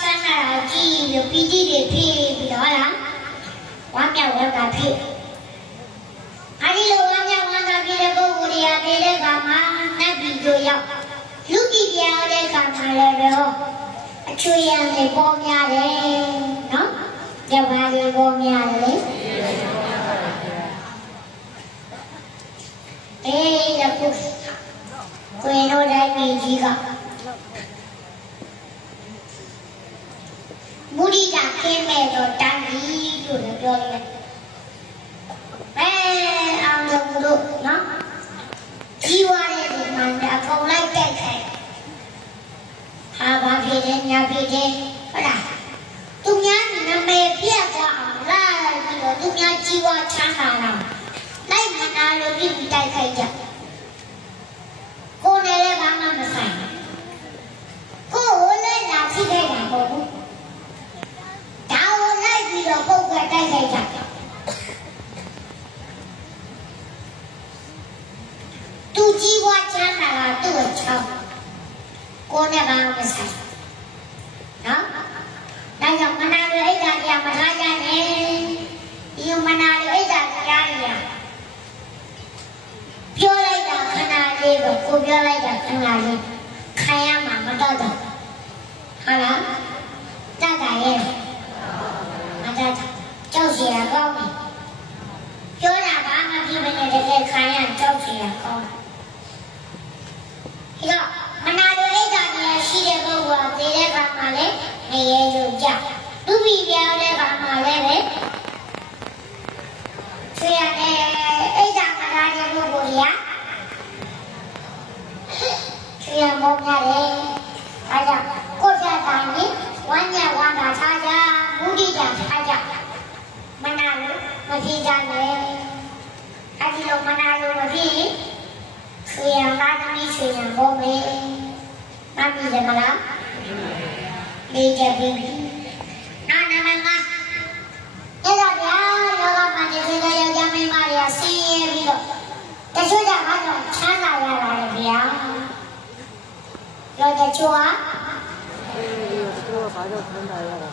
ချမ်းသာတာကြည့်ပြီးပီတိတွေဖြစ်ပြီးတော့လားဝမ်းမြောက်ဝမ်းသာဖြစ်အဲဒီလိုဝမ်းမြောက်ဝမ်းသာဖြစ်တဲ့ပုဂ္ဂိုလ်တွေကနေတဲ့ကမှာနတ်ပြည်တို့ရောက်လူပြည်ပြောင်းတဲ့ကမှာလည်းပဲအချွေရံတွေပေါ်များတယ်နော်ကြပါလေပေါ်များတယ်အေးဒါကိုကိုယ်တို့တိုင်းပြည်ကြီးကမူဒီကခင်းမဲ့တော့တန်းကြီးလို့လည်းပြောလိုက်အောင်လို့နော်ကြီးဝါတဲ့ဒီမှာအကုန်လိုက်တိုက်ခိုက်ဟာဘာဖြစ်လဲညာဖြစ်တယ်ဟုတ်လားသူများနာမည်ပြတ်သွားအောင်လာပြီးတော့သူများကြီးဝါချမ်းသာလာလိုက်မနာလို့ပြီးတိုက်ခိုက်ကြကိုယ်နဲ့လည်းဘာမှမဆိုင်ကိုယ်ကိုလည်းလာဖြစ်ခဲ့တာမဟုတ်ဘူးဒါကိုလိုက်ပြီးတော့ပုတ်ကတိုက်ခိုက်ကြသူကြီးဝါချမ်းသာလာသူ့ကိုချောင်းကိုယ်နဲ့ဘာမှမဆိုင်နော်ဒါကြောင့်မနာလို့အိတ်တာပြမထားကြနဲ့ဒီမနာလို့အိတ်တာကြားရပြောလိုက်တာခဏလေးတော့ကိုပြောလိုက်တာခဏလေးခံရမှာမတော့တော့ဟုတ်လားတတ်တာရဲ့မတတ်ကြောက်เสียကောင်းပြီပြောတာဘာမှဖြစ်မနေတကယ်ခံရကြောက်เสียကောင်းဒီတော့မနာလိုအိတ်တာကြီးရှိတဲ့ပုဂ္ဂိုလ်ကသေးတဲ့ခါမှလည်းနေရရုံကြသူ့ပြီးပြောင်းတဲ့ခါမှလည်းပဲဆွေရတယ်အိတ်တာမနာတဲ့ပုဂ္ဂိုလ်ကြီးဆွေရမောင်းရတယ်အဲဒါကိုကြတိုင်းဝမ်းညဝမ်းသာထားကြမုဒိတာထားကြမနာလို့မဖြစ်ကြနဲ့အဲဒီလိုမနာလို့မဖြစ်ဆွေရသားသမီးဆွေရမောမေမပြီးတယ်မလားလေးချက်ပြီးနာနာမငါအဲ့ဒါဗျာယောဂမှနေစေတဲ့ယောက်ျားမိန်းမတွေကဆင်းရဲပြီးတော့တချို့ကဘာကြောင့်ချမ်းသာရတာလဲဗျာရောတချို့ကဘာကြောင့်ချမ်းသာရတာ